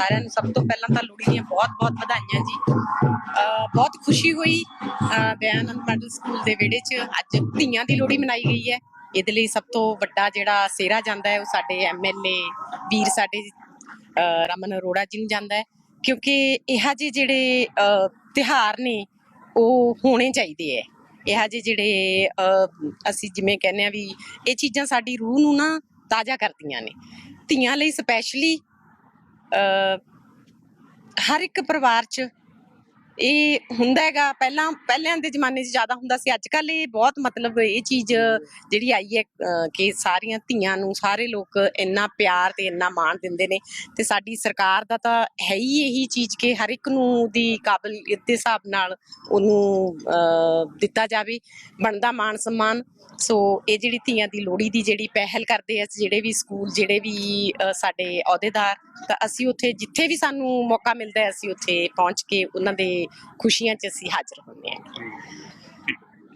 ਸਾਰਿਆਂ ਨੂੰ ਸਭ ਤੋਂ ਪਹਿਲਾਂ ਤਾਂ ਲੋਹੜੀ ਦੀਆਂ ਬਹੁਤ-ਬਹੁਤ ਵਧਾਈਆਂ ਜੀ। ਬਹੁਤ ਖੁਸ਼ੀ ਹੋਈ ਅਹ ਦਇਆਨੰਦ ਸਕੂਲ ਦੇ ਵਿਹੜੇ 'ਚ। ਅੱਜ ਧੀਆਂ ਦੀ ਲੋਹੜੀ ਮਨਾਈ ਗਈ ਹੈ। ਇਹਦੇ ਲਈ ਸਭ ਤੋਂ ਵੱਡਾ ਜਿਹੜਾ ਸਿਹਰਾ ਜਾਂਦਾ ਹੈ ਉਹ ਸਾਡੇ ਐਮਐਲਏ ਵੀਰ ਸਾਡੇ ਰਮਨ ਅਰੋੜਾ ਜੀ ਨੂੰ ਜਾਂਦਾ ਹੈ। ਕਿਉਂਕਿ ਇਹ ਜਿਹੇ ਜਿਹੜੇ ਅਹ, ਤਿਉਹਾਰ ਨੇ ਉਹ ਹੋਣੇ ਚਾਹੀਦੇ ਹੈ। ਇਹ ਜਿਹੇ ਜਿਹੜੇ ਅਹ, ਅਸੀਂ ਜਿਵੇਂ ਕਹਿੰਦੇ ਆ ਵੀ ਇਹ ਚੀਜ਼ਾਂ ਸਾਡੀ ਰੂਹ ਨੂੰ ਨਾ ਤਾਜ਼ਾ ਕਰਦੀਆਂ ਨੇ। ਧੀਆਂ ਲਈ ਸਪੈਸ਼ਲੀ ਹਰ ਇੱਕ ਪਰਿਵਾਰ 'ਚ ਇਹ ਹੁੰਦਾ ਹੈਗਾ, ਪਹਿਲਾਂ, ਪਹਿਲਿਆਂ ਦੇ ਜ਼ਮਾਨੇ 'ਚ ਜ਼ਿਆਦਾ ਹੁੰਦਾ ਸੀ। ਅੱਜ ਕੱਲ ਇਹ ਬਹੁਤ ਮਤਲਬ ਇਹ ਚੀਜ਼ ਜਿਹੜੀ ਆਈ ਹੈ ਕਿ ਸਾਰੀਆਂ ਧੀਆਂ ਨੂੰ ਸਾਰੇ ਲੋਕ ਇੰਨਾ ਪਿਆਰ ਤੇ ਇੰਨਾ ਮਾਣ ਦਿੰਦੇ ਨੇ ਤੇ ਸਾਡੀ ਸਰਕਾਰ ਦਾ ਤਾਂ ਹੈ ਹੀ ਇਹੀ ਚੀਜ਼ ਕਿ ਹਰ ਇੱਕ ਨੂੰ ਦੀ ਕਾਬਲੀਅਤ ਦੇ ਹਿਸਾਬ ਨਾਲ ਉਹਨੂੰ ਦਿੱਤਾ ਜਾਵੇ, ਬਣਦਾ ਮਾਣ ਸਨਮਾਨ। ਸੋ ਇਹ ਜਿਹੜੀ ਧੀਆਂ ਦੀ ਲੋਹੜੀ ਦੀ ਜਿਹੜੀ ਪਹਿਲ ਕਰਦੇ ਆ, ਜਿਹੜੇ ਵੀ ਸਕੂਲ, ਜਿਹੜੇ ਵੀ ਸਾਡੇ ਅਹੁਦੇਦਾਰ, ਤਾਂ ਅਸੀਂ ਉੱਥੇ ਜਿੱਥੇ ਵੀ ਸਾਨੂੰ ਮੌਕਾ ਮਿਲਦਾ ਹੈ, ਅਸੀਂ ਉੱਥੇ ਪਹੁੰਚ ਕੇ ਉਹਨਾਂ ਦੇ ਖੁਸ਼ੀਆਂ 'ਚ ਅਸੀਂ ਹਾਜ਼ਰ ਹੁੰਦੇ ਹਾਂ।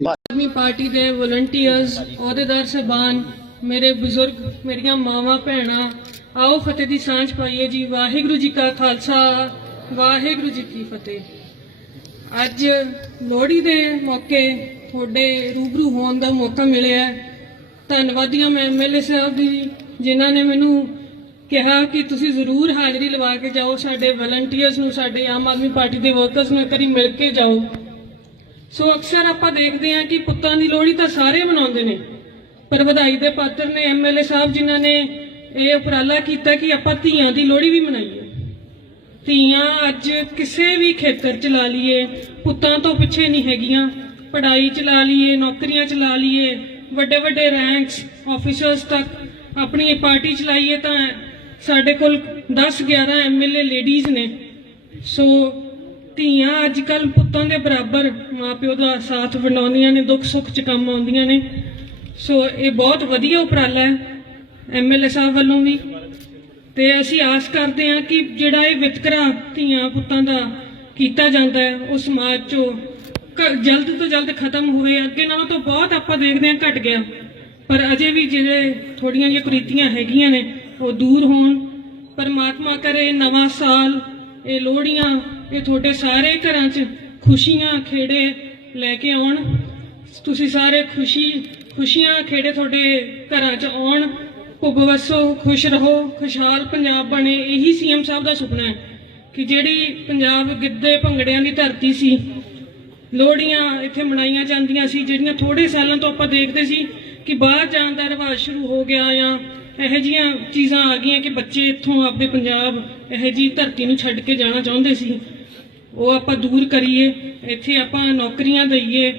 ਆਦਮੀ ਪਾਰਟੀ ਦੇ ਵਲੰਟੀਅਰਸ, ਅਹੁਦੇਦਾਰ ਸਹਿਬਾਨ, ਮੇਰੇ ਬਜ਼ੁਰਗ, ਮੇਰੀਆਂ ਮਾਵਾਂ, ਭੈਣਾਂ, ਆਓ ਫਤਿਹ ਦੀ ਸਾਂਝ ਪਾਈਏ ਜੀ। ਵਾਹਿਗੁਰੂ ਜੀ ਕਾ ਖਾਲਸਾ, ਵਾਹਿਗੁਰੂ ਜੀ ਕੀ ਫਤਿਹ। ਅੱਜ ਲੋਹੜੀ ਦੇ ਮੌਕੇ ਤੁਹਾਡੇ ਰੂਬਰੂ ਹੋਣ ਦਾ ਮੌਕਾ ਮਿਲਿਆ। ਹੈ। ਧੰਨਵਾਦੀ ਹਾਂ ਮੈਂ ਐਮਐਲਏ ਸਾਹਿਬ ਦੀ ਜਿਨ੍ਹਾਂ ਨੇ ਮੈਨੂੰ ਕਿਹਾ ਕਿ ਤੁਸੀਂ ਜ਼ਰੂਰ ਹਾਜ਼ਰੀ ਲਵਾ ਕੇ ਜਾਓ, ਸਾਡੇ ਵਲੰਟੀਅਰਸ ਨੂੰ, ਸਾਡੇ ਆਮ ਆਦਮੀ ਪਾਰਟੀ ਦੇ ਵਰਕਰਸ ਨੂੰ ਇੱਕ ਵਾਰੀ ਮਿਲ ਕੇ ਜਾਓ। ਸੋ ਅਕਸਰ ਆਪਾਂ ਦੇਖਦੇ ਹਾਂ ਕਿ ਪੁੱਤਾਂ ਦੀ ਲੋਹੜੀ ਤਾਂ ਸਾਰੇ ਮਨਾਉਂਦੇ ਨੇ, ਪਰ ਵਧਾਈ ਦੇ ਪਾਤਰ ਨੇ ਐਮਐਲਏ ਸਾਹਿਬ ਜਿਨ੍ਹਾਂ ਨੇ ਇਹ ਉਪਰਾਲਾ ਕੀਤਾ ਕਿ ਆਪਾਂ ਧੀਆਂ ਦੀ ਲੋਹੜੀ ਵੀ ਮਨਾਈਏ। ਧੀਆਂ ਅੱਜ ਕਿਸੇ ਵੀ ਖੇਤਰ ਚ ਲਾ ਲਈਏ, ਪੁੱਤਾਂ ਤੋਂ ਪਿੱਛੇ ਨਹੀਂ ਹੈਗੀਆਂ, ਪੜ੍ਹਾਈ ਚ ਲਾ ਲਈਏ, ਨੌਕਰੀਆਂ ਚ ਲਾ ਲਈਏ ਵੱਡੇ ਵੱਡੇ ਰੈਂਕਸ ਆਫੀਸਰਸ ਤੱਕ ਆਪਣੀ ਪਾਰਟੀ ਚਲਾਈਏ ਤਾਂ ਸਾਡੇ ਕੋਲ 10 11 ਐਮਐਲਏ ਲੇਡੀਜ਼ ਨੇ। ਸੋ ਧੀਆਂ ਅੱਜ ਕੱਲ ਪੁੱਤਾਂ ਦੇ ਬਰਾਬਰ ਮਾਪਿਓ ਦਾ ਸਾਥ ਬਣਾਉਂਦੀਆਂ ਨੇ, ਦੁੱਖ ਸੁੱਖ ਚ ਕੰਮ ਆਉਂਦੀਆਂ ਨੇ। ਸੋ ਇਹ ਬਹੁਤ ਵਧੀਆ ਉਪਰਾਲਾ ਹੈ ਐਮਐਲਏ ਸਾਹਿਬ ਵੱਲੋਂ ਵੀ। ਤੇ ਅਸੀਂ ਆਸ ਕਰਦੇ ਹਾਂ ਕਿ ਜਿਹੜਾ ਇਹ ਵਿਤਕਰਾ ਧੀਆਂ ਪੁੱਤਾਂ ਦਾ ਕੀਤਾ ਜਾਂਦਾ ਹੈ, ਉਹ ਸਮਾਜ ਚੋਂ ਕ- ਜਲਦ ਤੋਂ ਜਲਦ ਖਤਮ ਹੋਵੇ। ਅੱਗੇ ਨਾਲੋਂ ਤਾਂ ਬਹੁਤ ਆਪਾਂ ਦੇਖਦੇ ਹਾਂ ਘਟ ਗਿਆ। ਪਰ ਅਜੇ ਵੀ ਜਿਹੜੇ ਥੋੜੀਆਂ ਜਿਹੀਆਂ ਕੁਰੀਤੀਆਂ ਹੈਗੀਆਂ ਨੇ ਉਹ ਦੂਰ ਹੋਣ, ਪਰਮਾਤਮਾ ਕਰੇ ਨਵਾਂ ਸਾਲ। ਇਹ ਲੋਹੜੀਆਂ, ਇਹ ਤੁਹਾਡੇ ਸਾਰੇ ਘਰਾਂ 'ਚ ਖੁਸ਼ੀਆਂ ਖੇੜੇ ਲੈ ਕੇ ਆਉਣ। ਤੁਸੀਂ ਸਾਰੇ ਖੁਸ਼ੀ, ਖੁਸ਼ੀਆਂ ਖੇੜੇ ਤੁਹਾਡੇ ਘਰਾਂ 'ਚ ਆਉਣ। ਭੁੱਗ ਵਸੋ, ਖੁਸ਼ ਰਹੋ। ਖੁਸ਼ਹਾਲ ਪੰਜਾਬ ਬਣੇ। ਇਹੀ ਸੀਐਮ ਸਾਹਿਬ ਦਾ ਸੁਪਨਾ ਹੈ ਕਿ ਜਿਹੜੀ ਪੰਜਾਬ ਗਿੱਧੇ ਭੰਗੜਿਆਂ ਦੀ ਧਰਤੀ ਸੀ, ਲੋਹੜੀਆਂ ਇੱਥੇ ਮਨਾਈਆਂ ਜਾਂਦੀਆਂ ਸੀ, ਜਿਹੜੀਆਂ ਥੋੜੇ ਸਾਲਾਂ ਤੋਂ ਆਪਾਂ ਦੇਖਦੇ ਸੀ ਕਿ ਬਾਹਰ ਜਾਣ ਦਾ ਰਿਵਾਜ ਸ਼ੁਰੂ ਹੋ ਗਿਆ ਜਾਂ ਇਹੋ ਜੀਆਂ ਚੀਜ਼ਾਂ ਆ ਗਈਆਂ ਕਿ ਬੱਚੇ ਇੱਥੋਂ ਆਪਦੇ ਪੰਜਾਬ ਇਹੋ ਜੀ ਧਰਤੀ ਨੂੰ ਛੱਡ ਕੇ ਜਾਣਾ ਚਾਹੁੰਦੇ ਸੀ। ਉਹ ਆਪਾਂ ਦੂਰ ਕਰੀਏ, ਇੱਥੇ ਆਪਾਂ ਨੌਕਰੀਆਂ ਦਈਏ,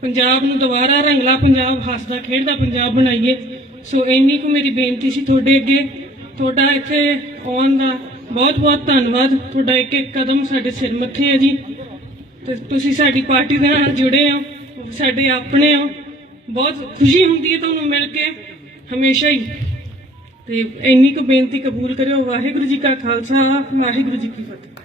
ਪੰਜਾਬ ਨੂੰ ਦੁਬਾਰਾ ਰੰਗਲਾ ਪੰਜਾਬ, ਹੱਸਦਾ ਖੇਡਦਾ ਪੰਜਾਬ ਬਣਾਈਏ। ਸੋ ਇੰਨੀ ਕੁ ਮੇਰੀ ਬੇਨਤੀ ਸੀ ਤੁਹਾਡੇ ਅੱਗੇ। ਤੁਹਾਡਾ ਇੱਥੇ ਆਉਣ ਦਾ ਬਹੁਤ ਬਹੁਤ ਧੰਨਵਾਦ। ਤੁਹਾਡਾ ਇੱਕ ਇੱਕ ਕਦਮ ਸਾਡੇ ਸਿਰ ਮੱਥੇ ਹੈ ਜੀ। ਤੇ ਤੁਸੀਂ ਸਾਡੀ ਪਾਰਟੀ ਦੇ ਨਾਲ ਜੁੜੇ ਹੋ, ਸਾਡੇ ਆਪਣੇ ਹੋ। ਬਹੁਤ ਖੁਸ਼ੀ ਹੁੰਦੀ ਹੈ ਤੁਹਾਨੂੰ ਮਿਲ ਕੇ। ਹਮੇਸ਼ਾ ਹੀ। ਤੇ ਇੰਨੀ ਕੁ ਬੇਨਤੀ ਕਬੂਲ ਕਰਿਓ ਵਾਹਿਗੁਰੂ ਜੀ ਕਾ ਖਾਲਸਾ ਵਾਹਿਗੁਰੂ ਜੀ ਕੀ ਫਤਿਹ।